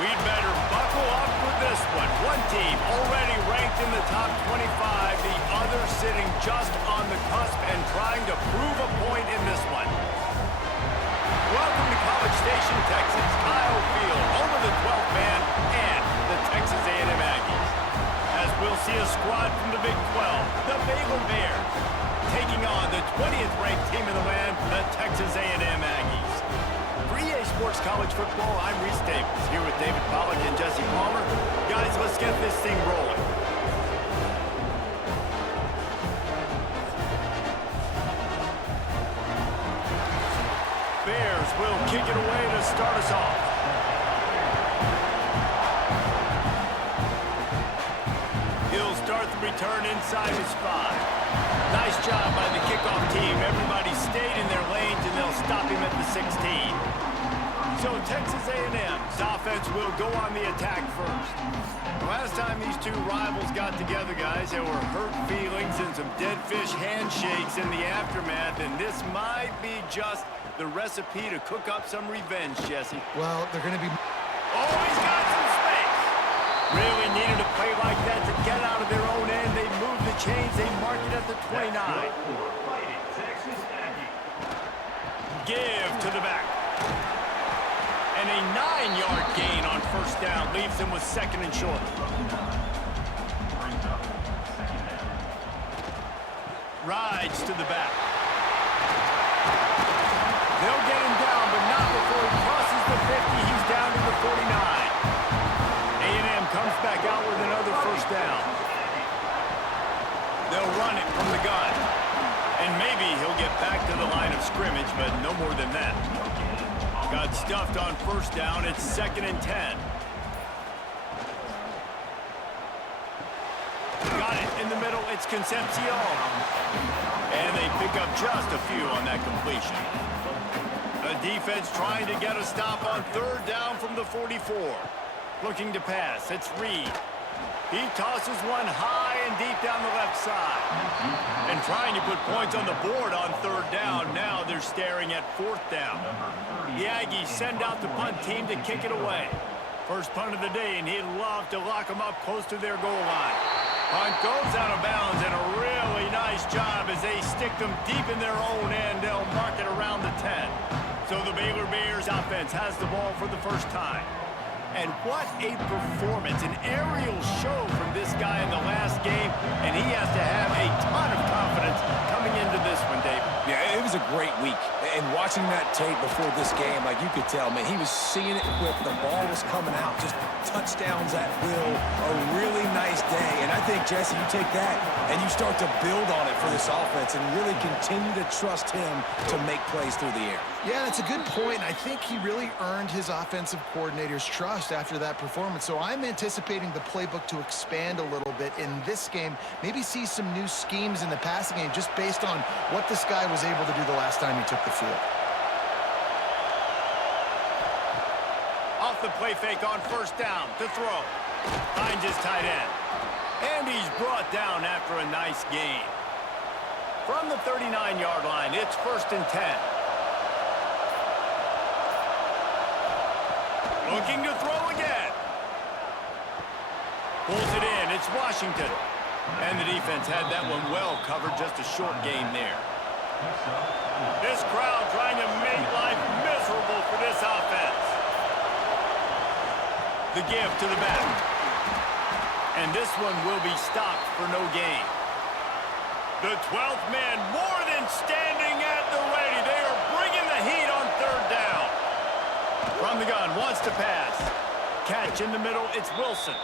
We'd better buckle up with this one. One team already ranked in the top 25, the other sitting just on the cusp and trying to prove a point in this one. Welcome to College Station, Texas, Kyle Field, home of the 12th man and the Texas A&M Aggies. As we'll see a squad from the Big 12, the Baylor Bears, taking on the 20th ranked team in the land, the Texas A&M Aggies. For EA Sports College Football, I'm Reese Davis, here with David Pollack and Jesse Palmer. Guys, let's get this thing rolling. Bears will kick it away to start us off. He'll start the return inside his 5. Nice job by the kickoff team. Everybody stayed in their lanes, and they'll stop him at the 16. So Texas A&M's offense will go on the attack first. Last time these two rivals got together, guys, there were hurt feelings and some dead fish handshakes in the aftermath, and this might be just the recipe to cook up some revenge, Jesse. Well, they're going to be... Oh, he's got some space! Really needed a play like that to get out of their own end. They moved the chains. They marked it at the 29. Give to the back. And a 9-yard gain on first down leaves them with second and short. Rides to the back. They'll get him down, but not before he crosses the 50. He's down to the 49. A&M comes back out with another first down. They'll run it from the gun. And maybe he'll get back to the line of scrimmage, but no more than that. Got stuffed on first down. It's second and 10. Got it in the middle. It's Concepcion. And they pick up just a few on that completion. The defense trying to get a stop on third down from the 44. Looking to pass. It's Reed. He tosses one high and deep down the left side. And trying to put points on the board on third down. Now they're staring at fourth down. The Aggies send out the punt team to kick it away. First punt of the day, and he'd love to lock them up close to their goal line. Punt goes out of bounds, and a really nice job as they stick them deep in their own end. They'll mark it around the 10. So the Baylor Bears offense has the ball for the first time. And what a performance, an aerial show from this guy in the last game, and he has to have a ton of confidence coming into this one, David. Yeah, it was a great week. And watching that tape before this game, like you could tell, man, he was seeing it quick. The ball was coming out, just touchdowns at will. A really nice day. And I think, Jesse, you take that and you start to build on it for this offense and really continue to trust him to make plays through the air. Yeah, that's a good point. I think he really earned his offensive coordinator's trust after that performance. So I'm anticipating the playbook to expand a little bit in this game. Maybe see some new schemes in the passing game just based on what this guy was able to do the last time he took the field. Off the play fake on first down to throw. Finds his tight end. And he's brought down after a nice gain. From the 39-yard line, it's first and 10. Looking to throw again. Pulls it in. It's Washington. And the defense had that one well covered. Just a short gain there. This crowd trying to make life miserable for this offense. The give to the back. And this one will be stopped for no gain. The 12th man more than standing at the ready. They are bringing the heat on third down. From the gun, wants to pass. Catch in the middle, it's Wilson.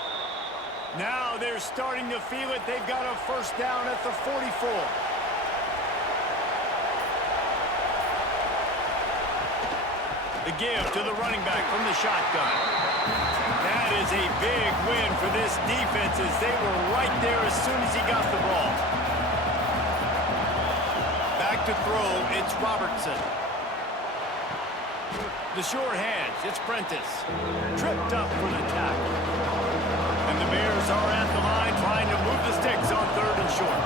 Now they're starting to feel it. They've got a first down at the 44. The give to the running back from the shotgun. That is a big win for this defense as they were right there as soon as he got the ball. Back to throw, it's Robertson. The short hands, it's Prentice. Tripped up for the tackle. And the Bears are at the line trying to move the sticks on third and short.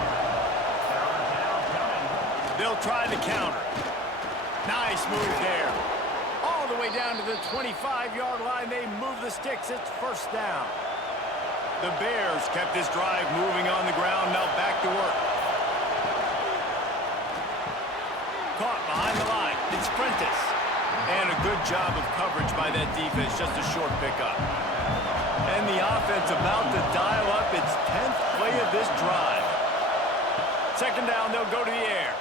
They'll try the counter. Nice move there. All the the way down to the 25-yard line. They move the sticks. It's first down. The Bears kept this drive moving on the ground. Now back to work. Caught behind the line. It's Prentice. And a good job of coverage by that defense. Just a short pickup. And the offense about to dial up its 10th play of this drive. Second down, they'll go to the air.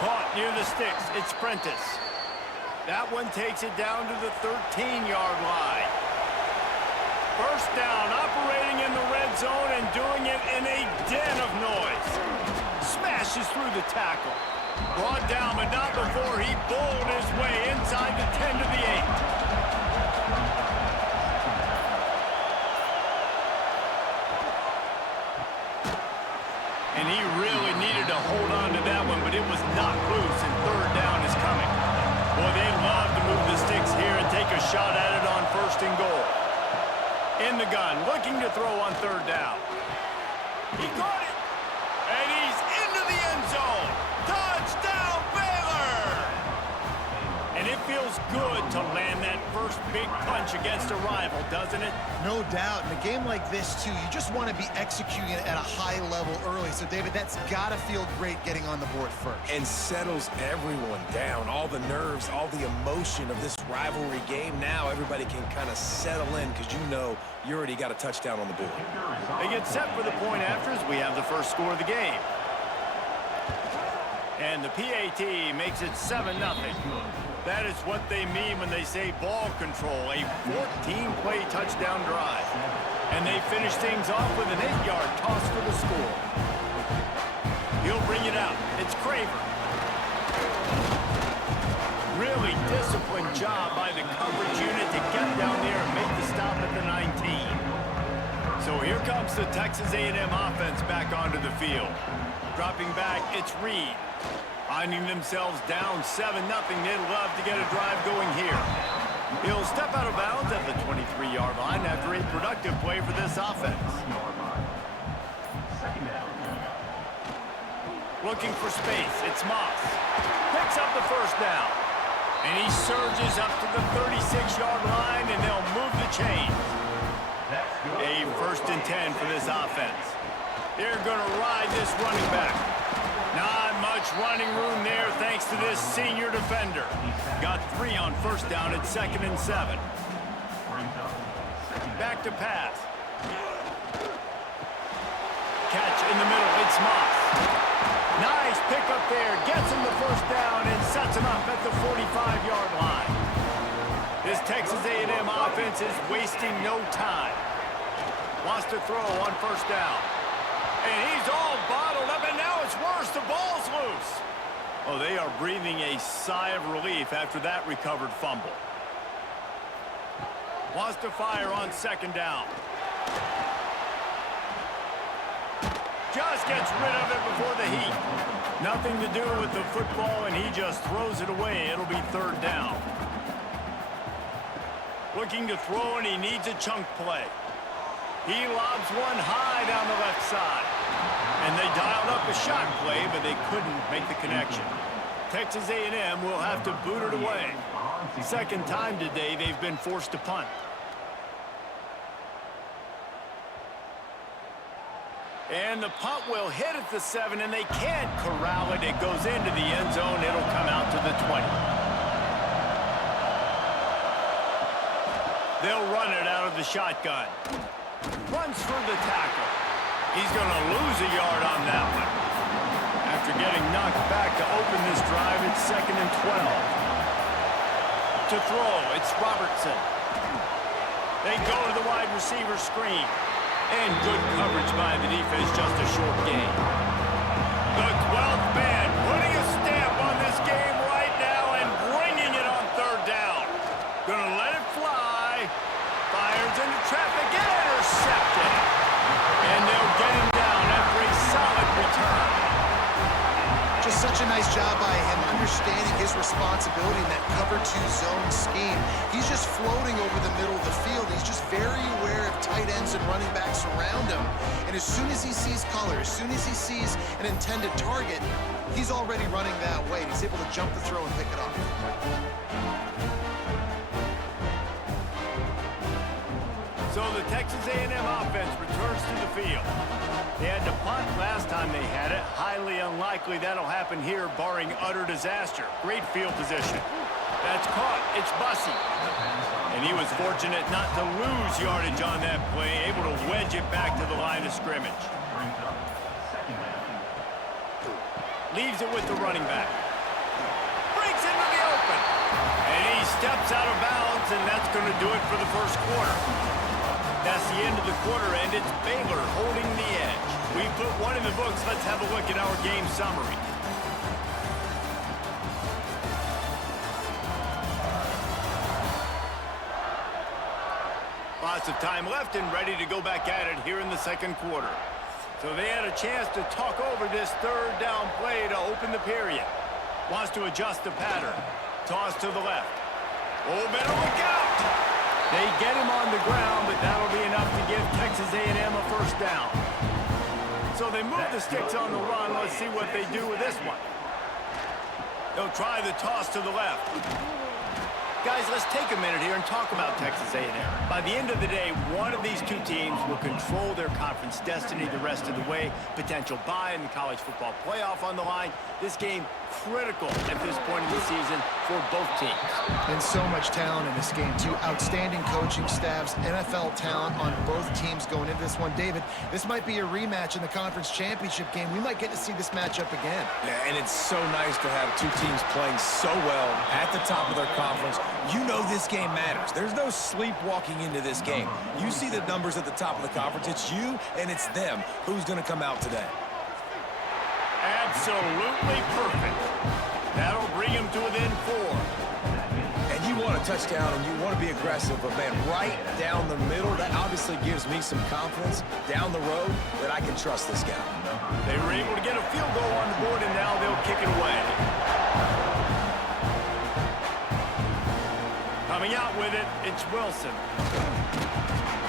Caught near the sticks. It's Prentice. That one takes it down to the 13-yard line. First down, operating in the red zone and doing it in a den of noise. Smashes through the tackle. Brought down, but not before he bowled his way inside the 10 to the 8. And he really needed to hold on to that one, but it was knocked loose, and third down is coming. Boy, they love to move the sticks here and take a shot at it on first and goal. In the gun, looking to throw on third down. He caught it, and he's into the end zone. Touchdown, Baylor! And it feels good to land that first big punch against a rival, doesn't it? No doubt. In a game like this, too, you just want to be executing it at a high level early. So, David, that's got to feel great getting on the board first. And settles everyone down. All the nerves, all the emotion of this rivalry game. Now everybody can kind of settle in because you know you already got a touchdown on the board. They get set for the point after as we have the first score of the game. And the PAT makes it 7-0. That is what they mean when they say ball control, a 14-play touchdown drive. And they finish things off with an 8-yard toss for the score. He'll bring it out. It's Craver. Really disciplined job by the coverage unit to get down there and make the stop at the 19. So here comes the Texas A&M offense back onto the field. Dropping back, it's Reed. Finding themselves down 7-0, they'd love to get a drive going here. He'll step out of bounds at the 23-yard line after a productive play for this offense. Looking for space, it's Moss. Picks up the first down. And he surges up to the 36-yard line, and they'll move the chains. A 1st and 10 for this offense. They're going to ride this running back. Not much running room there thanks to this senior defender. Got 3 on first down at 2nd and 7. Back to pass. Catch in the middle, it's Moss. Nice pickup there, gets him the first down and sets him up at the 45-yard line. This Texas A&M offense is wasting no time. Wants to throw on first down. And he's all bottled up, and now it's worse. The ball's loose. Oh, they are breathing a sigh of relief after that recovered fumble. Wants to fire on second down. Just gets rid of it before the heat. Nothing to do with the football, and he just throws it away. It'll be third down. Looking to throw, and he needs a chunk play. He lobs one high down the left side. And they dialed up a shot play, but they couldn't make the connection. Texas A&M will have to boot it away. Second time today they've been forced to punt. And the punt will hit at the 7, and they can't corral it. It goes into the end zone. It'll come out to the 20. They'll run it out of the shotgun. Runs through the tackle. He's going to lose a yard on that one. After getting knocked back to open this drive, it's 2nd and 12. To throw, it's Robertson. They go to the wide receiver screen. And good coverage by the defense, just a short gain. The 12th man putting a stamp on this game right now and bringing it on third down. Gonna let it fly. Fires into traffic and intercepted. And they'll get him down after a solid return. Just such a nice job by him understanding his responsibility in that cover 2 zone scheme. He's just floating over the middle of the field. He's just very aware of tight ends and running backs around him. And as soon as he sees color, as soon as he sees an intended target, he's already running that way. He's able to jump the throw and pick it up. So the Texas A&M offense returns to the field. They had to punt last time they had it. Highly unlikely that'll happen here, barring utter disaster. Great field position. That's caught. It's Bussey. And he was fortunate not to lose yardage on that play, able to wedge it back to the line of scrimmage. Leaves it with the running back. Breaks into the open. And he steps out of bounds, and that's going to do it for the first quarter. That's the end of the quarter, and it's Baylor holding the edge. We put one in the books. Let's have a look at our game summary. Lots of time left and ready to go back at it here in the second quarter. So they had a chance to talk over this third down play to open the period. Wants to adjust the pattern. Toss to the left. Oh, better look out! They get him on the ground, but that'll be enough to give Texas A&M a first down. So they move the sticks on the run. Let's see what they do with this one. They'll try the toss to the left. Guys, let's take a minute here and talk about Texas A&M. By the end of the day, one of these two teams will control their conference destiny the rest of the way. Potential bye in the college football playoff on the line. This game critical at this point in the season for both teams. And so much talent in this game, too. Outstanding coaching staffs, NFL talent on both teams going into this one. David, this might be a rematch in the conference championship game. We might get to see this matchup again. Yeah, and it's so nice to have two teams playing so well at the top of their conference. You know this game matters. There's no sleepwalking into this game. You see the numbers at the top of the conference. It's you and it's them. Who's going to come out today? Absolutely perfect. That'll bring him to within 4. And you want a touchdown and you want to be aggressive, but man, right down the middle, that obviously gives me some confidence down the road that I can trust this guy. They were able to get a field goal on the board, and now they'll kick it away. Coming out with it, it's Wilson.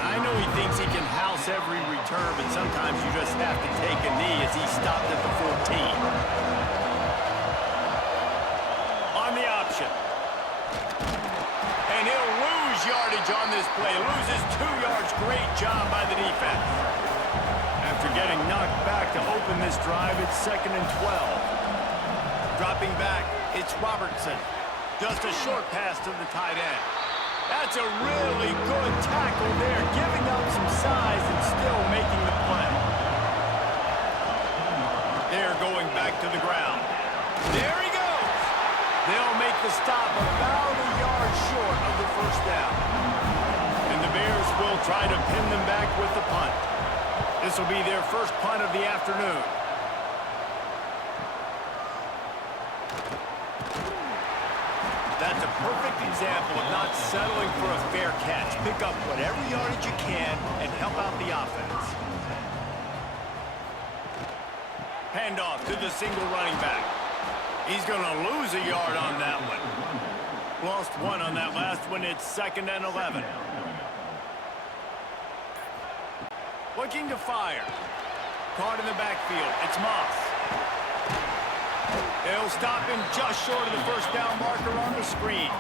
I know he thinks he can house every return, but sometimes you just have to take a knee as he stopped at the 14. On the option. And he'll lose yardage on this play. Loses 2 yards. Great job by the defense. After getting knocked back to open this drive, it's 2nd and 12. Dropping back, it's Robertson. Just a short pass to the tight end. That's a really good tackle there, giving up some size and still making the play. They're going back to the ground. There he goes. They'll make the stop about a yard short of the first down. And the Bears will try to pin them back with the punt. This will be their first punt of the afternoon. That's a perfect example of not settling for a fair catch. Pick up whatever yardage you can and help out the offense. Handoff to the single running back. He's going to lose a yard on that one. Lost 1 on that last one. It's 2nd and 11. Looking to fire. Caught in the backfield. It's Moss. They'll stop him just short of the first down marker on the screen.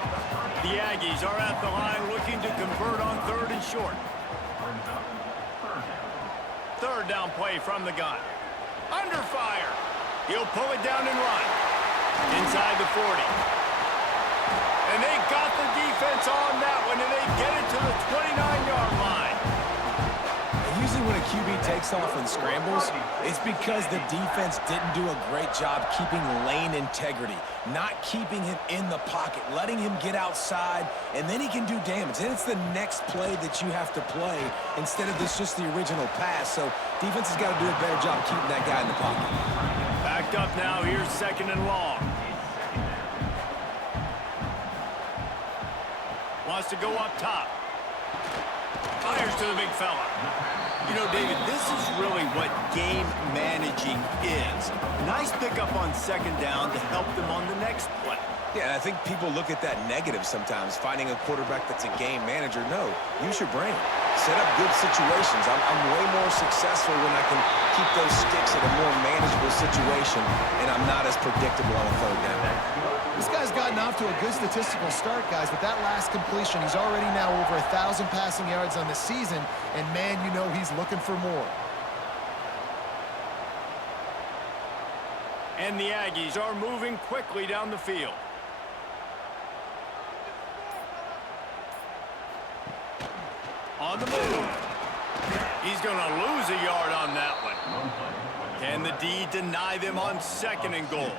The Aggies are at the line looking to convert on 3rd and short. 3rd down play from the gun. Under fire. He'll pull it down and run. Inside the 40. And they got the defense on that one, and they get it to the 29-yard line. Usually when a QB takes off and scrambles, it's because the defense didn't do a great job keeping lane integrity, not keeping him in the pocket, letting him get outside, and then he can do damage. Then it's the next play that you have to play instead of this just the original pass. So defense has got to do a better job keeping that guy in the pocket. Backed up now. Here's 2nd and long. Wants to go up top. Fires to the big fella. You know, David, this is really what game managing is. Nice pickup on 2nd down to help them on the next play. Yeah, and I think people look at that negative sometimes, finding a quarterback that's a game manager. No, use your brain. set up good situations. I'm way more successful when I can keep those sticks in a more manageable situation, and I'm not as predictable on a third down. This guy's gotten off to a good statistical start, guys. With that last completion, he's already now over 1,000 passing yards on the season, and man, you know he's looking for more. And the Aggies are moving quickly down the field. On the move. He's going to lose a yard on that one. Can the D deny them on 2nd and goal?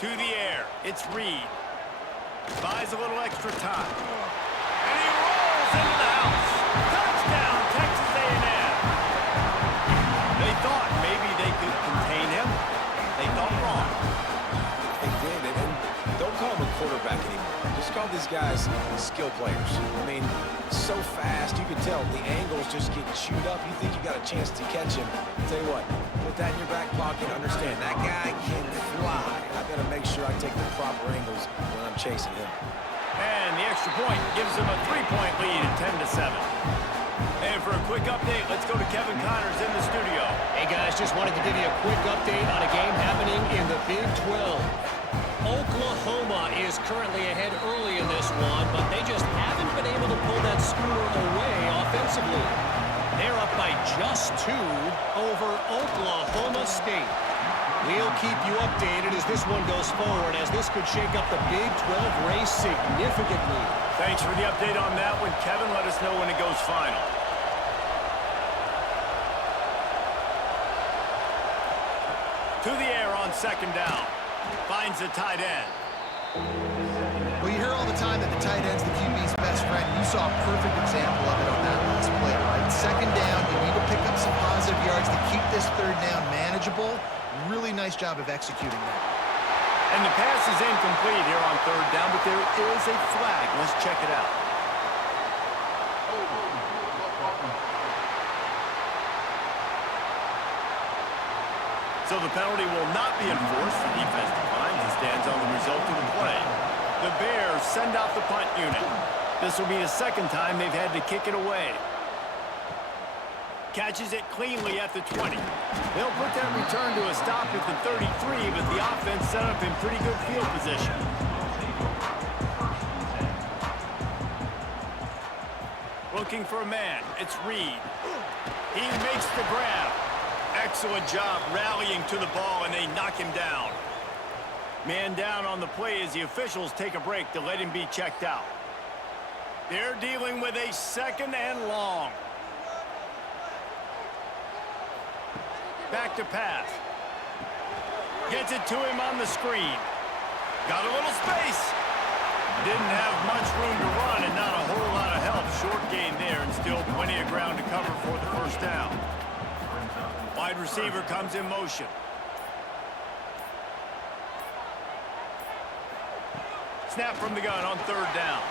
To the air. It's Reed. Buys a little extra time. And he rolls into the house. Touchdown, Texas A&M. They thought maybe they could contain him. They thought wrong. They did, and don't call him a quarterback anymore. Just call these guys skill players. I mean, so fast, you can tell the angles just get chewed up. You think you got a chance to catch him. I'll tell you what, put that in your back pocket. Understand, that guy can fly. I got to make sure I take the proper angles when I'm chasing him. And the extra point gives them a 3-point lead at 10-7. And for a quick update, let's go to Kevin Connors in the studio. Hey guys, just wanted to give you a quick update on a game happening in the Big 12. Oklahoma is currently ahead early in this one, but they just haven't been able to pull that schooner away offensively. They're up by just 2 over Oklahoma State. We'll keep you updated as this one goes forward, as this could shake up the Big 12 race significantly. Thanks for the update on that one, Kevin. Let us know when it goes final. To the air on 2nd down. Finds the tight end. Well, you hear all the time that the tight end's the QB's best friend. You saw a perfect example of it on that last play, right? 2nd down, you need to pick up some positive yards to keep this 3rd down manageable. Really nice job of executing that. And the pass is incomplete here on 3rd down, but there is a flag. Let's check it out. So the penalty will not be enforced. The defense declines and stands on the result of the play. The Bears send out the punt unit. This will be the 2nd time they've had to kick it away. Catches it cleanly at the 20. They'll put that return to a stop at the 33, but the offense set up in pretty good field position. Looking for a man. It's Reed. He makes the grab. Excellent job rallying to the ball, and they knock him down. Man down on the play as the officials take a break to let him be checked out. They're dealing with a 2nd and long. Back to pass. Gets it to him on the screen. Got a little space. Didn't have much room to run and not a whole lot of help. Short gain there and still plenty of ground to cover for the 1st down. Wide receiver comes in motion. Snap from the gun on 3rd down.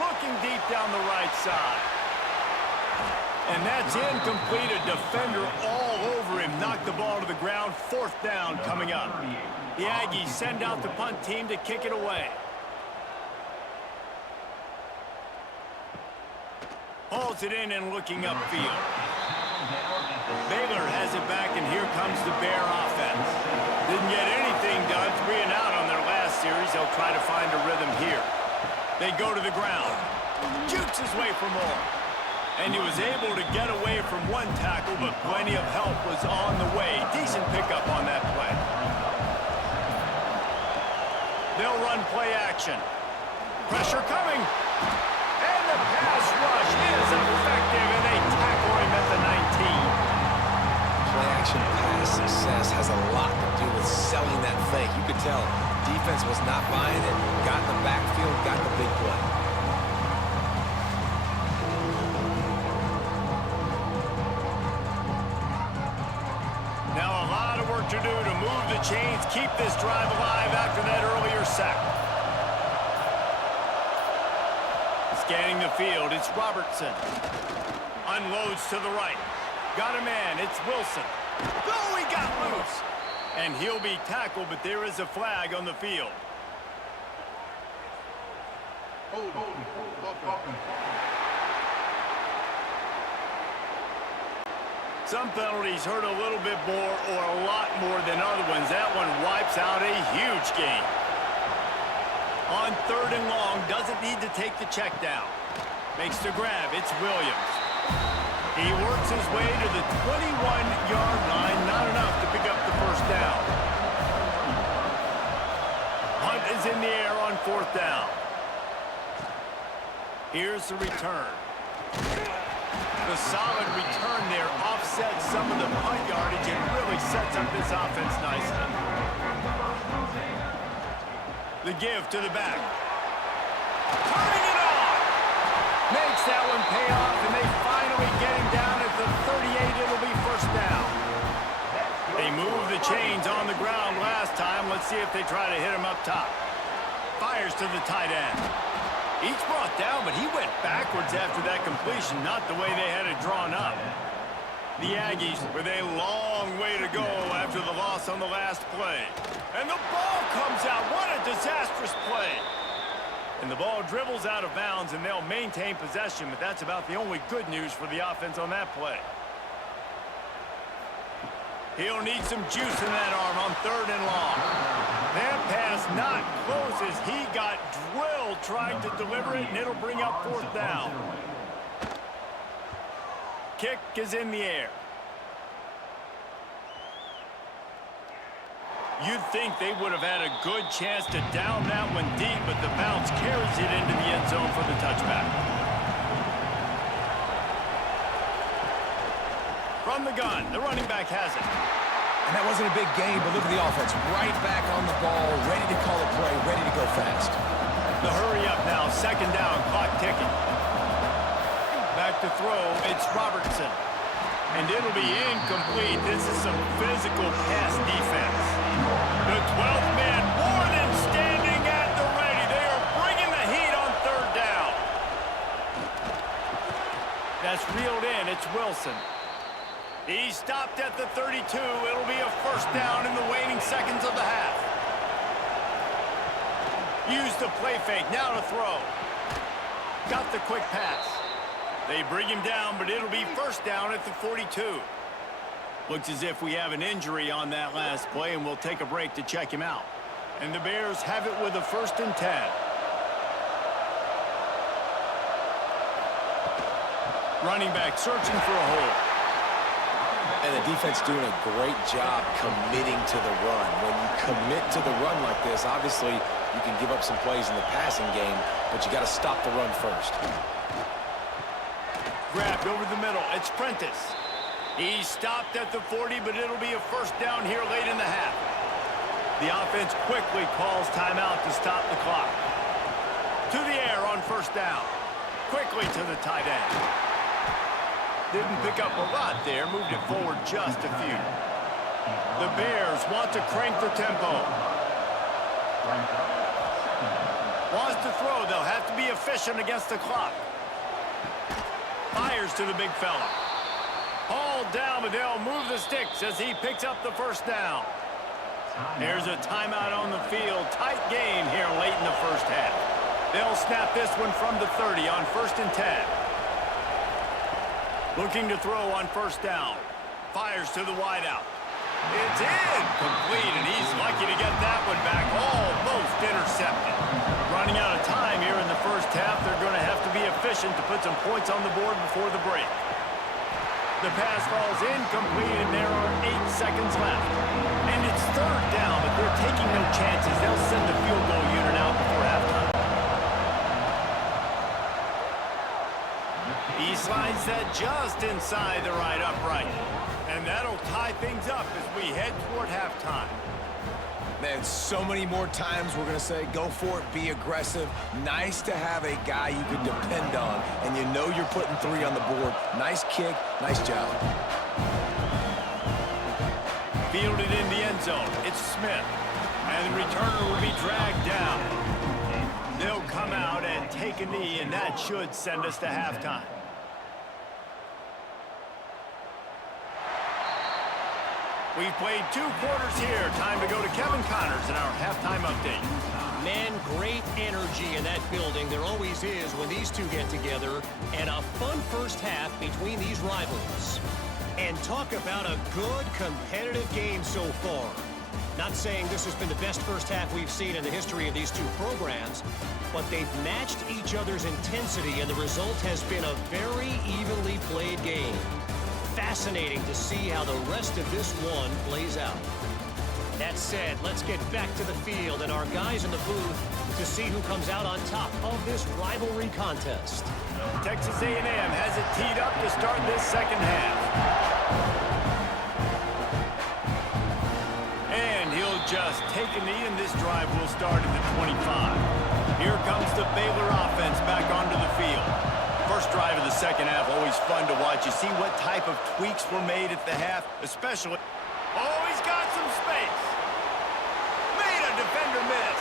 Looking deep down the right side. And that's incomplete. A defender all over him. Knocked the ball to the ground. 4th down coming up. The Aggies send out the punt team to kick it away. Hauls it in and looking upfield. Baylor has it back, and here comes the Bear offense. Didn't get anything done 3 and out on their last series. They'll try to find a rhythm here. They go to the ground. Jukes his way for more. And he was able to get away from one tackle, but plenty of help was on the way. Decent pickup on that play. They'll run play action. Pressure coming. And the pass rush is effective, and they tackle him at the 19. Play action pass success has a lot to do with selling that fake. You could tell defense was not buying it. Got in the backfield, got the big play. Now a lot of work to do to move the chains, keep this drive alive after that earlier sack. Scanning the field, it's Robertson. Unloads to the right. Got a man, it's Wilson. Oh, he got loose. And he'll be tackled, but there is a flag on the field. Some penalties hurt a little bit more or a lot more than other ones. That one wipes out a huge game. On 3rd and long, doesn't need to take the check down. Makes the grab. It's Williams. He works his way to the 21-yard line. Not enough to pick up the first down. Hunt is in the air on 4th down. Here's the return. The solid return there offsets some of the punt yardage and really sets up this offense nicely. The give to the back. Turning it on! Makes that one pay off, and they finally get him down at the 38. It'll be first down. They moved the chains on the ground last time. Let's see if they try to hit him up top. Fires to the tight end. Each brought down, but he went backwards after that completion, not the way they had it drawn up. The Aggies with a long way to go after the loss on the last play. And the ball comes out. What a disastrous play. And the ball dribbles out of bounds, and they'll maintain possession, but that's about the only good news for the offense on that play. He'll need some juice in that arm on 3rd and long. That pass not close as he got drilled trying to deliver it, and it'll bring up 4th down. Kick is in the air. You'd think they would have had a good chance to down that one deep, but the bounce carries it into the end zone for the touchback. From the gun, the running back has it. And that wasn't a big gain, but look at the offense. Right back on the ball, ready to call a play, ready to go fast. The hurry up now, 2nd down, clock ticking. Back to throw, it's Robertson. And it'll be incomplete. This is some physical pass defense. The 12th man more than standing at the ready. They are bringing the heat on 3rd down. That's reeled in. It's Wilson. He stopped at the 32. It'll be a first down in the waning seconds of the half. Use the play fake. Now to throw. Got the quick pass. They bring him down, but it'll be first down at the 42. Looks as if we have an injury on that last play, and we'll take a break to check him out. And the Bears have it with a 1st and 10. Running back searching for a hole. And the defense doing a great job committing to the run. When you commit to the run like this, obviously you can give up some plays in the passing game, but you got to stop the run first. Grabbed over the middle. It's Prentice. He stopped at the 40, but it'll be a first down here late in the half. The offense quickly calls timeout to stop the clock. To the air on 1st down. Quickly to the tight end. Didn't pick up a lot there. Moved it forward just a few. The Bears want to crank the tempo. Wants to throw. They'll have to be efficient against the clock. Fires to the big fella. Hauled down, but they'll move the sticks as he picks up the first down. There's a timeout on the field. Tight game here late in the first half. They'll snap this one from the 30 on 1st and 10. Looking to throw on 1st down. Fires to the wideout. It's incomplete, and he's lucky to get that one back. Almost intercepted. Running out of time here in the first half. They're going to have to be efficient to put some points on the board before the break. The pass falls incomplete, and there are 8 seconds left. And it's 3rd down, but they're taking no chances. They'll send the field goal unit out before halftime. He slides that just inside the right upright. And that'll tie things up as we head toward halftime. Man, so many more times we're going to say, go for it, be aggressive. Nice to have a guy you can depend on, and you know you're putting 3 on the board. Nice kick, nice job. Fielded in the end zone. It's Smith. And the returner will be dragged down. They'll come out and take a knee, and that should send us to halftime. We've played 2 quarters here. Time to go to Kevin Connors in our halftime update. Man, great energy in that building. There always is when these two get together. And a fun first half between these rivals. And talk about a good competitive game so far. Not saying this has been the best first half we've seen in the history of these two programs, but they've matched each other's intensity, and the result has been a very evenly played game. Fascinating to see how the rest of this one plays out. That said, let's get back to the field and our guys in the booth to see who comes out on top of this rivalry contest. Texas A&M has it teed up to start this second half. And he'll just take a knee, and this drive will start at the 25. Here comes the Baylor offense back onto the field. First drive of the second half, always fun to watch. You see what type of tweaks were made at the half, especially... Oh, he's got some space. Made a defender miss.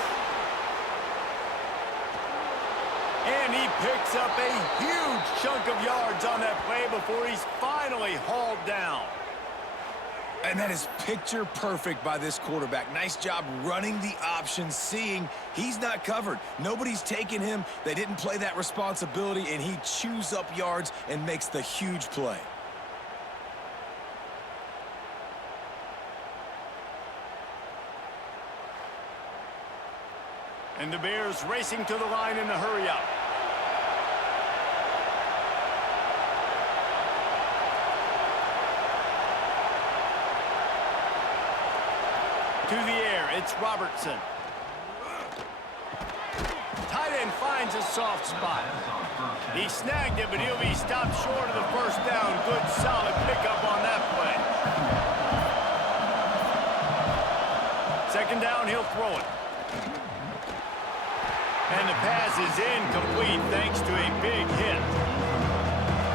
And he picks up a huge chunk of yards on that play before he's finally hauled down. And that is picture perfect by this quarterback. Nice job running the option, seeing he's not covered. Nobody's taking him. They didn't play that responsibility, and he chews up yards and makes the huge play. And the Bears racing to the line in a hurry-up. To the air, it's Robertson. Tight end finds a soft spot. He snagged it, but he'll be stopped short of the first down. Good, solid pickup on that play. Second down, he'll throw it. And the pass is incomplete thanks to a big hit.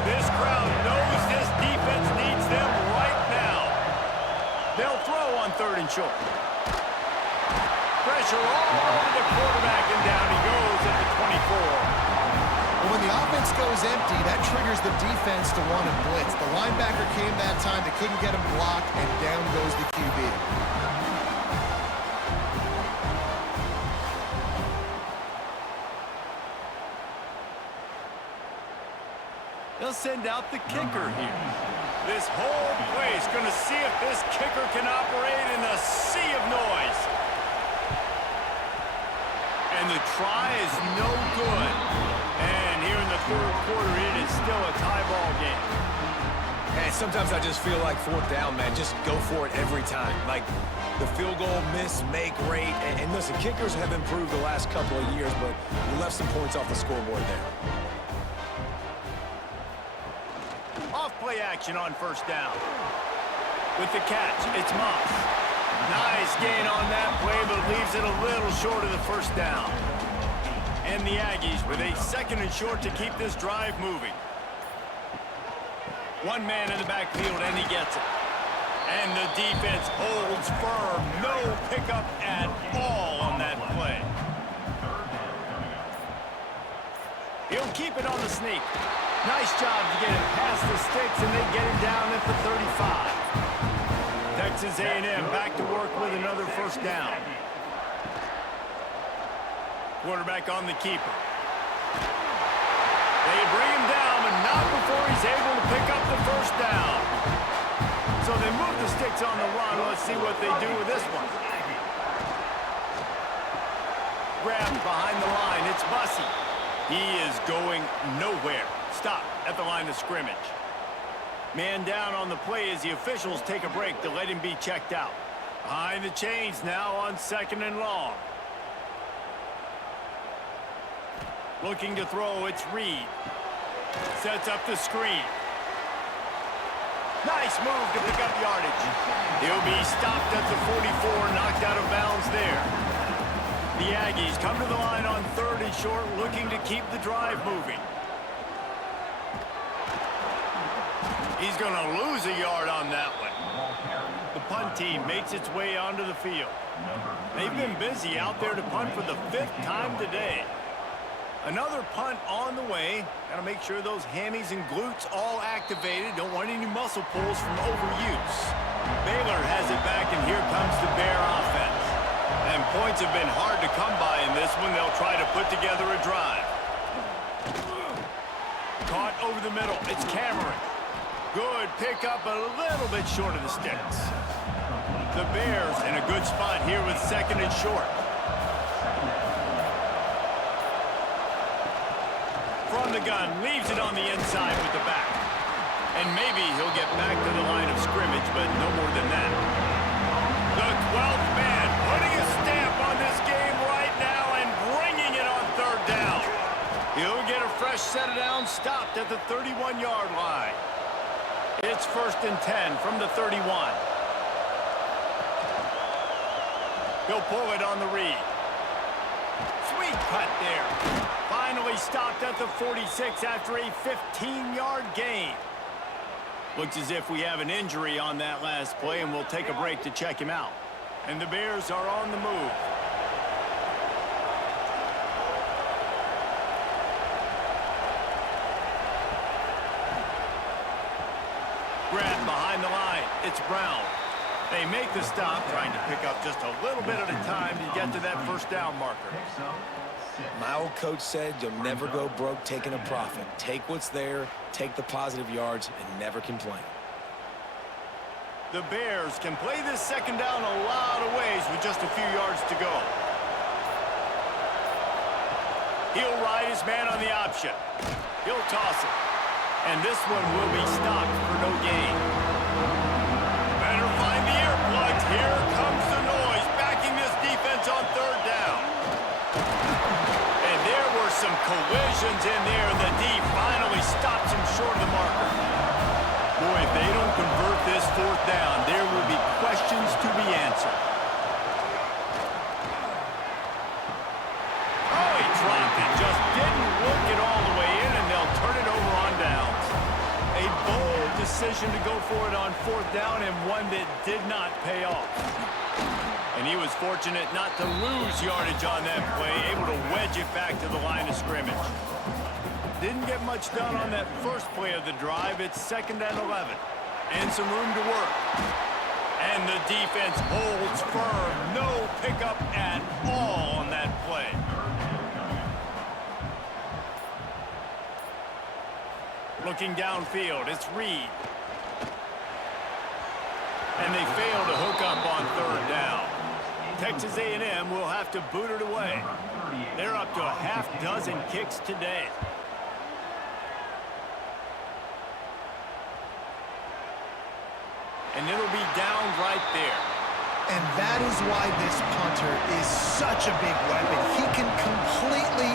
This crowd knows this defense needs them right now. They'll throw on 3rd and short. Pressure all over the quarterback, and down he goes at the 24. Well, when the offense goes empty, that triggers the defense to want to blitz. The linebacker came that time. They couldn't get him blocked, and down goes the QB. They'll send out the kicker here. This whole place going to see if this kicker can operate in a sea of noise. And the try is no good. And here in the 3rd quarter, it is still a tie ball game. And sometimes I just feel like 4th down, man. Just go for it every time. Like the field goal miss, make rate. And listen, kickers have improved the last couple of years, but we left some points off the scoreboard there. Off-play action on 1st down. With the catch, it's Moss. Nice gain on that play, but leaves it a little short of the 1st down. And the Aggies with a 2nd and short to keep this drive moving. One man in the backfield, and he gets it. And the defense holds firm. No pickup at all on that play. He'll keep it on the sneak. Nice job to get it past the sticks, and they get him down at the 35. Texas A&M back to work with another 1st down. Quarterback on the keeper. They bring him down, but not before he's able to pick up the 1st down. So they move the sticks on the run. Let's see what they do with this one. Grabbed behind the line. It's Bussey. He is going nowhere. Stop at the line of scrimmage. Man down on the play as the officials take a break to let him be checked out. Behind the chains now on 2nd and long. Looking to throw, it's Reed. Sets up the screen. Nice move to pick up yardage. He'll be stopped at the 44, knocked out of bounds there. The Aggies come to the line on 3rd and short, looking to keep the drive moving. He's going to lose a yard on that one. The punt team makes its way onto the field. They've been busy out there to punt for the 5th time today. Another punt on the way. Got to make sure those hammies and glutes all activated. Don't want any muscle pulls from overuse. Baylor has it back, and here comes the Bear offense. And points have been hard to come by in this one. They'll try to put together a drive. Caught over the middle. It's Cameron. Good pickup, a little bit short of the sticks. The Bears in a good spot here with second and short. From the gun, leaves it on the inside with the back. And maybe he'll get back to the line of scrimmage, but no more than that. The 12th man putting a stamp on this game right now and bringing it on third down. He'll get a fresh set of downs, stopped at the 31-yard line. It's 1st and 10 from the 31. He'll pull it on the read. Sweet cut there. Finally stopped at the 46 after a 15-yard gain. Looks as if we have an injury on that last play, and we'll take a break to check him out. And the Bears are on the move. Grab behind the line. It's Brown. They make the stop, trying to pick up just a little bit at a time to get to that first down marker. My old coach said you'll never go broke taking a profit. Take what's there, take the positive yards, and never complain. The Bears can play this second down a lot of ways with just a few yards to go. He'll ride his man on the option. He'll toss it. And this one will be stopped for no gain. Better find the earplugs. Here comes the noise, backing this defense on third down. And there were some collisions in there. The D finally stops him short of the marker. Boy, if they don't convert this fourth down, there will be questions to be answered. Oh, he dropped it. Just didn't work it all the way in, and they'll turn it over on downs. A bold decision to go for it on fourth down, and one that did not pay off. And he was fortunate not to lose yardage on that play, able to wedge it back to the line of scrimmage. Didn't get much done on that first play of the drive. It's 2nd and 11. And some room to work. And the defense holds firm. No pickup at all on that play. Looking downfield, it's Reed. And they fail to hook up on third down. Texas A&M will have to boot it away. They're up to a half dozen kicks today. And it'll be down right there. And that is why this punter is such a big weapon. He can completely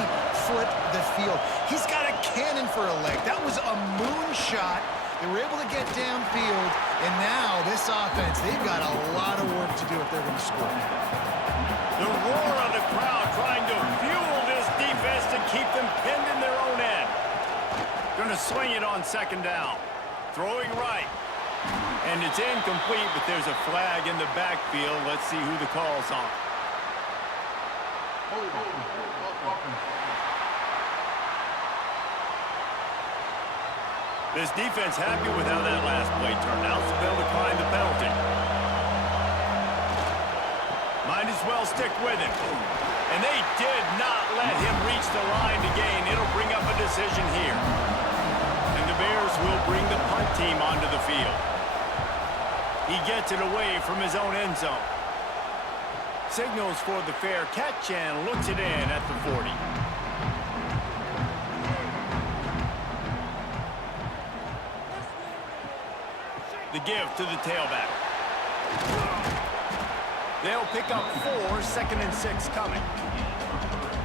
flip the field. He's got a cannon for a leg. That was a moonshot. They were able to get downfield, and now this offense, they've got a lot of work to do if they're going to score. The roar of the crowd trying to fuel this defense to keep them pinned in their own end. Going to swing it on 2nd down. Throwing right. And it's incomplete, but there's a flag in the backfield. Let's see who the call's on. This defense happy with how that last play turned out, so they'll decline the penalty. Might as well stick with it. And they did not let him reach the line to gain. It'll bring up a decision here. And the Bears will bring the punt team onto the field. He gets it away from his own end zone. Signals for the fair catch and looks it in at the 40. The give to the tailback. They'll pick up 4, 2nd and 6 coming.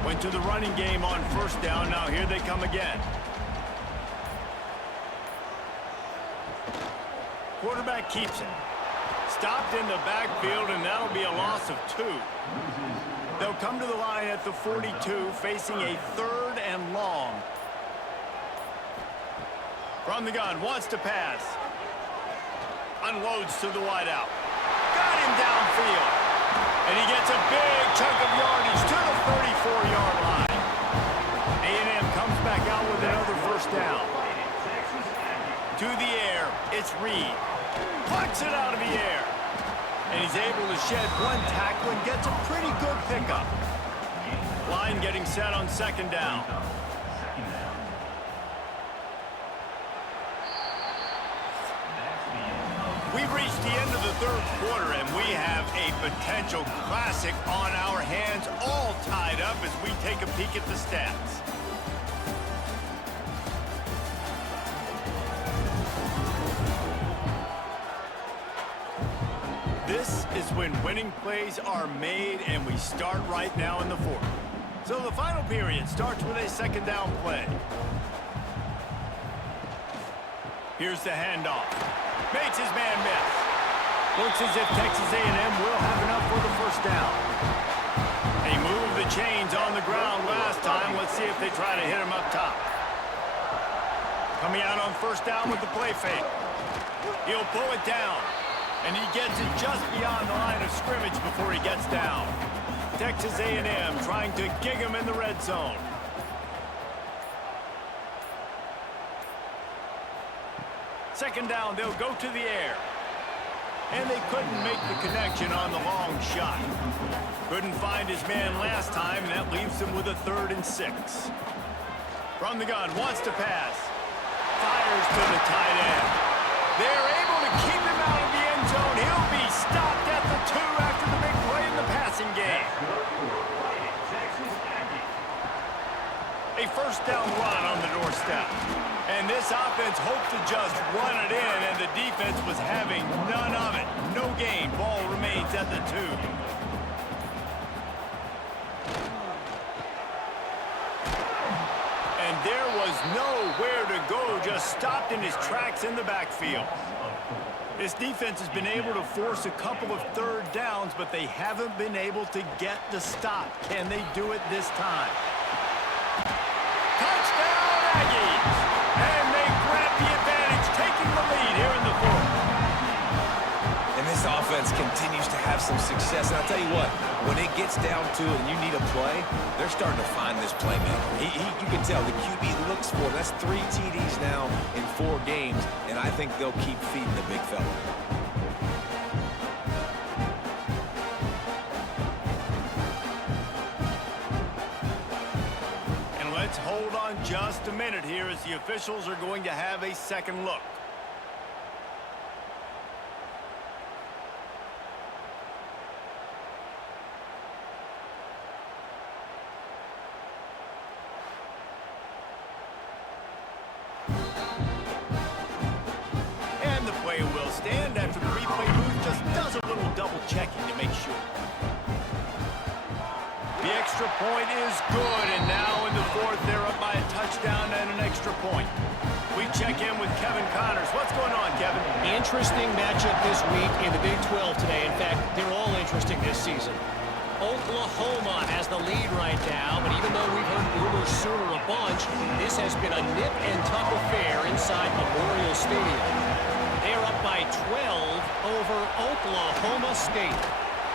Went to the running game on first down. Now here they come again. Quarterback keeps it. Stopped in the backfield, and that'll be a loss of 2. They'll come to the line at the 42, facing a 3rd and long. From the gun, wants to pass. Unloads to the wideout. Got him downfield. And he gets a big chunk of yardage to the 34-yard line. A&M comes back out with another first down. To the air, it's Reed. Plucks it out of the air. And he's able to shed one tackle and gets a pretty good pickup. Line getting set on second down. We've reached the end of the third quarter, and we have a potential classic on our hands, all tied up as we take a peek at the stats. This is when winning plays are made, and we start right now in the fourth. So the final period starts with a second down play. Here's the handoff. Makes his man miss. Looks as if Texas A&M will have enough for the first down. They moved the chains on the ground last time. Let's see if they try to hit him up top. Coming out on first down with the play fake. He'll pull it down. And he gets it just beyond the line of scrimmage before he gets down. Texas A&M trying to gig him in the red zone. Second down, they'll go to the air. And they couldn't make the connection on the long shot. Couldn't find his man last time, and that leaves him with a 3rd and 6. From the gun, wants to pass. Fires to the tight end. They're able to keep him out of the end zone. He'll be stopped at the 2 after the big play in the passing game. A first down run on the doorstep. And this offense hoped to just run it in, and the defense was having none of it. No gain. Ball remains at the 2. And there was nowhere to go, just stopped in his tracks in the backfield. This defense has been able to force a couple of third downs, but they haven't been able to get the stop. Can they do it this time? Touchdown, Aggies! And they grab the advantage, taking the lead here in the fourth. And this offense continues to have some success. And I'll tell you what, when it gets down to it and you need a play, they're starting to find this playmaker. You can tell the QB looks for him. That's 3 TDs now in 4 games, and I think they'll keep feeding the big fella. And let's hold on just a minute here as the officials are going to have a second look. After the replay booth just does a little double checking to make sure. The extra point is good, and now in the fourth, they're up by a touchdown and an extra point. We check in with Kevin Connors. What's going on, Kevin? Interesting matchup this week in the Big 12 today. In fact, they're all interesting this season. Oklahoma has the lead right now, but even though we've heard Boomer Sooner a bunch, this has been a nip-and-tuck affair inside Memorial Stadium. They're up by 12 over Oklahoma State.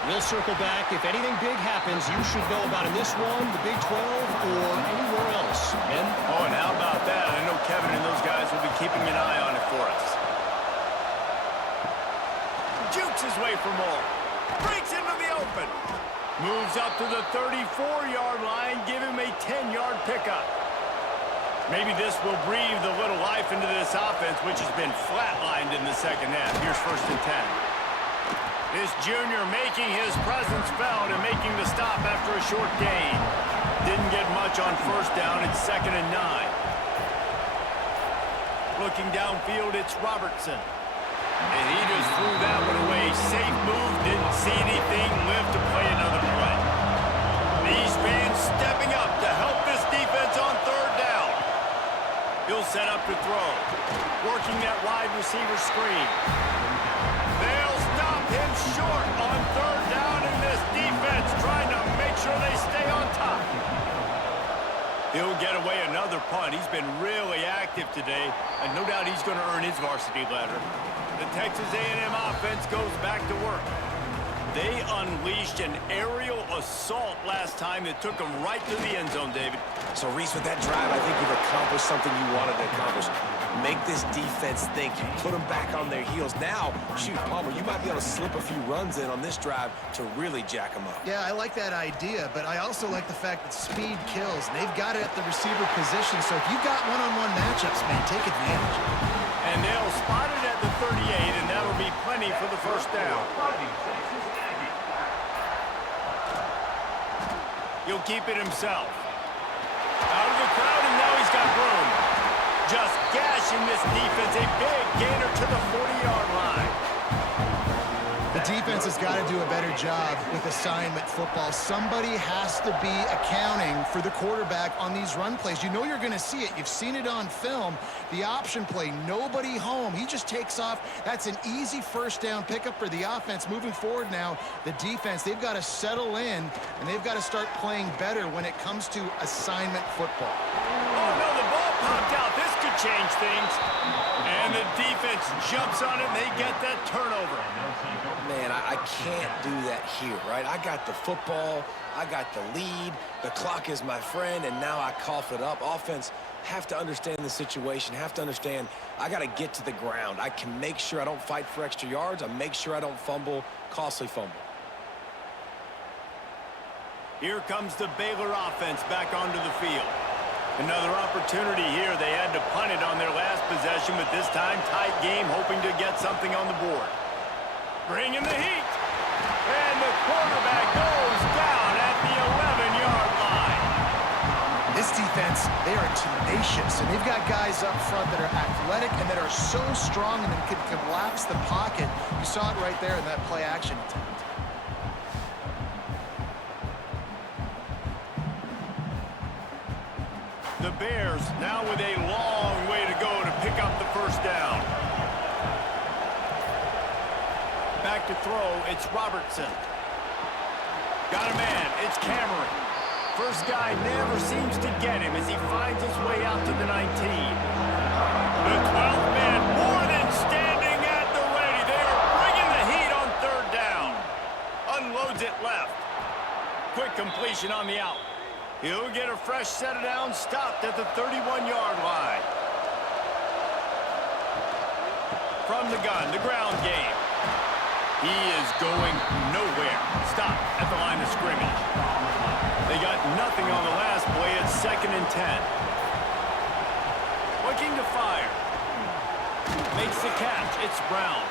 We'll circle back. If anything big happens, you should know about in this one, the Big 12, or anywhere else. Ben? Oh, and how about that? I know Kevin and those guys will be keeping an eye on it for us. Jukes his way for more. Breaks into the open. Moves up to the 34-yard line. Give him a 10-yard pickup. Maybe this will breathe a little life into this offense, which has been flatlined in the second half. Here's 1st and 10. This junior making his presence felt and making the stop after a short gain. Didn't get much on first down. It's 2nd and 9. Looking downfield, it's Robertson. And he just threw that one away. Safe move, didn't see anything, lived to play another play. These fans stepping up to help this defense on third down. He'll set up to throw. Working that wide receiver screen. They'll stop him short on third down, and this defense trying to make sure they stay on top. He'll get away another punt. He's been really active today, and no doubt he's going to earn his varsity letter. The Texas A&M offense goes back to work. They unleashed an aerial assault last time that took them right to the end zone, David. So, Reese, with that drive, I think you've accomplished something you wanted to accomplish. make this defense think. You put them back on their heels. Now, shoot, Palmer, you might be able to slip a few runs in on this drive to really jack them up. Yeah, I like that idea, but I also like the fact that speed kills, and they've got it at the receiver position. So if you've got one-on-one matchups, man, take advantage. And they'll spot it at the 38, and that'll be plenty for the first down. He'll keep it himself. Out of the crowd, and now he's got room. Just gashing this defense. A big gainer to the 40-yard line. The defense has got to do a better job with assignment football. Somebody has to be accounting for the quarterback on these run plays. You know you're going to see it. You've seen it on film. The option play, nobody home. He just takes off. That's an easy first down pickup for the offense. Moving forward now, the defense, they've got to settle in, and they've got to start playing better when it comes to assignment football. Oh, no, the ball popped out. This could change things. And the defense jumps on it, and they get that turnover. Man, I can't do that here, right? I got the football, I got the lead, the clock is my friend, and now I cough it up. Offense have to understand the situation, have to understand I got to get to the ground. I can make sure I don't fight for extra yards. I make sure I don't fumble, costly fumble. Here comes the Baylor offense back onto the field. Another opportunity here. They had to punt it on their last possession, but this time tight game, hoping to get something on the board. Bring in the heat. And the quarterback goes down at the 11-yard line. This defense, they are tenacious, and they've got guys up front that are athletic and that are so strong and that can collapse the pocket. You saw it right there in that play action attempt. The Bears now with a long way to go to pick up the first down. Back to throw, it's Robertson. Got a man, it's Cameron. First guy never seems to get him as he finds his way out to the 19. The 12th man more than standing at the ready. They are bringing the heat on third down. Unloads it left. Quick completion on the out. He'll get a fresh set of downs, stopped at the 31-yard line. From the gun, the ground game. He is going nowhere. Stop at the line of scrimmage. They got nothing on the last play. It's 2nd and 10. Looking to fire. Makes the catch. It's Brown.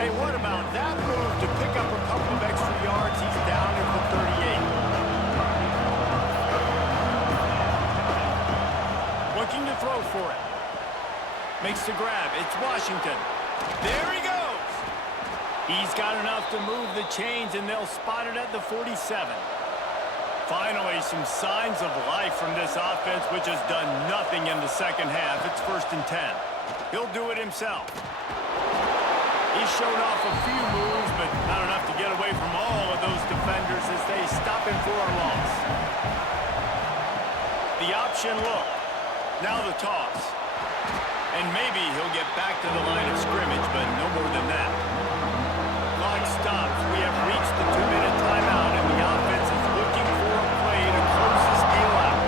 Hey, what about that move to pick up a couple of extra yards? He's down at the 38. Looking to throw for it. Makes the grab. It's Washington. There he goes. He's got enough to move the chains, and they'll spot it at the 47. Finally, some signs of life from this offense, which has done nothing in the second half. It's 1st and 10. He'll do it himself. He's shown off a few moves, but not enough to get away from all of those defenders as they stop him for a loss. The option look. Now the toss. And maybe he'll get back to the line of scrimmage, but no more than that. Clock stops. We have reached the 2-minute timeout, and the offense is looking for a play to close this deal out.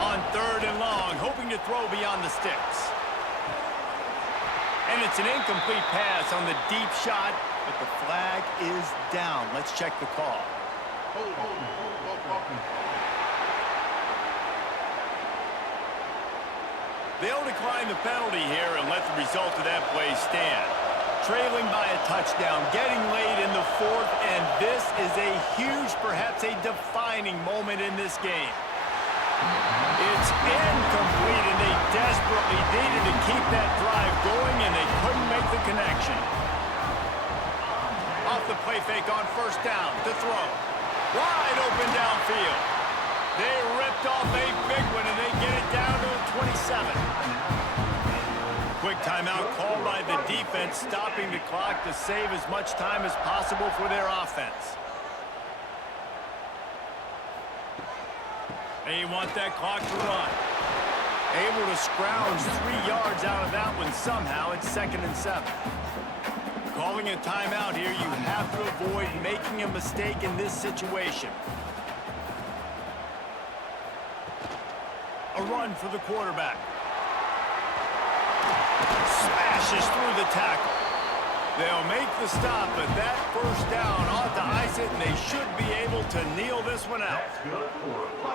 On 3rd and long, hoping to throw beyond the sticks. And it's an incomplete pass on the deep shot, but the flag is down. Let's check the call. They'll decline the penalty here and let the result of that play stand. Trailing by a touchdown, getting late in the 4th, and this is a huge, perhaps a defining moment in this game. It's incomplete, and they desperately needed to keep that drive going, and they couldn't make the connection. Off the play fake on 1st down to throw. Wide open downfield. They ripped off a big one, and they get it down to the 27. Quick timeout called by the defense, stopping the clock to save as much time as possible for their offense. They want that clock to run. Able to scrounge 3 yards out of that one somehow. It's 2nd and 7. Calling a timeout here, you have to avoid making a mistake in this situation. A run for the quarterback. Smashes through the tackle. They'll make the stop, but that first down ought to ice it, and they should be able to kneel this one out.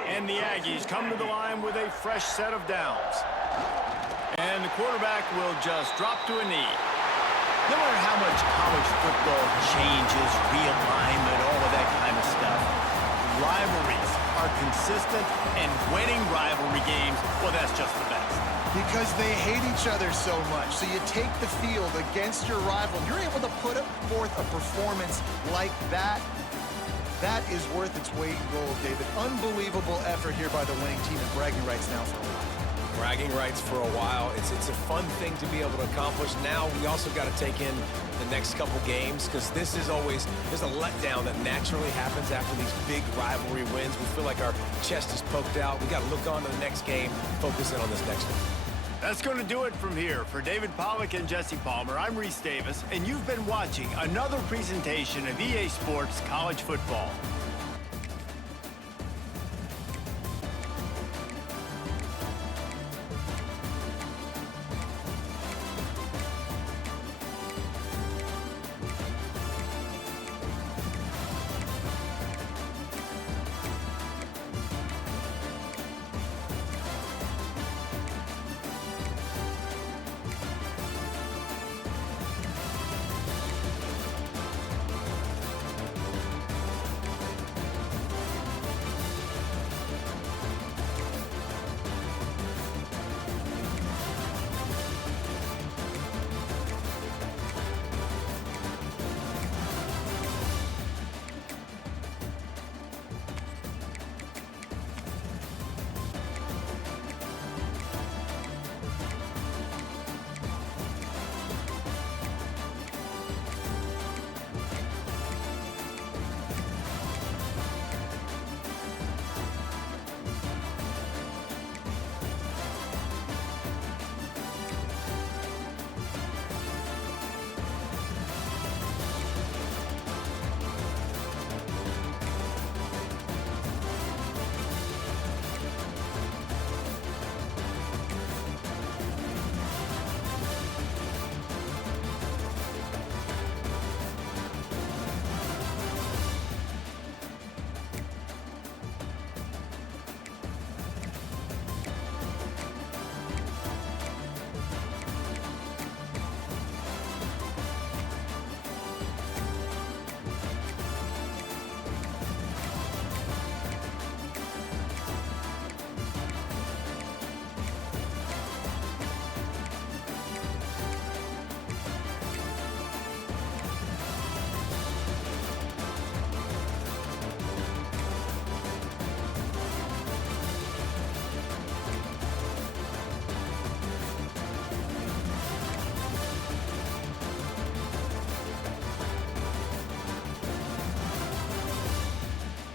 And the Aggies come to the line with a fresh set of downs. And the quarterback will just drop to a knee. No matter how much college football changes, realignment, all of that kind of stuff, rivalries are consistent, and winning rivalry games, well, that's just the best. Because they hate each other so much. So you take the field against your rival. You're able to put forth a performance like that. That is worth its weight in gold, David. Unbelievable effort here by the winning team, and bragging rights now for a while. Bragging rights for a while. It's a fun thing to be able to accomplish. Now we also got to take in the next couple games, because this is always, there's a letdown that naturally happens after these big rivalry wins. We feel like our chest is poked out. We got to look on to the next game, focus in on this next one. That's going to do it from here. For David Pollack and Jesse Palmer, I'm Reese Davis, and you've been watching another presentation of EA Sports College Football.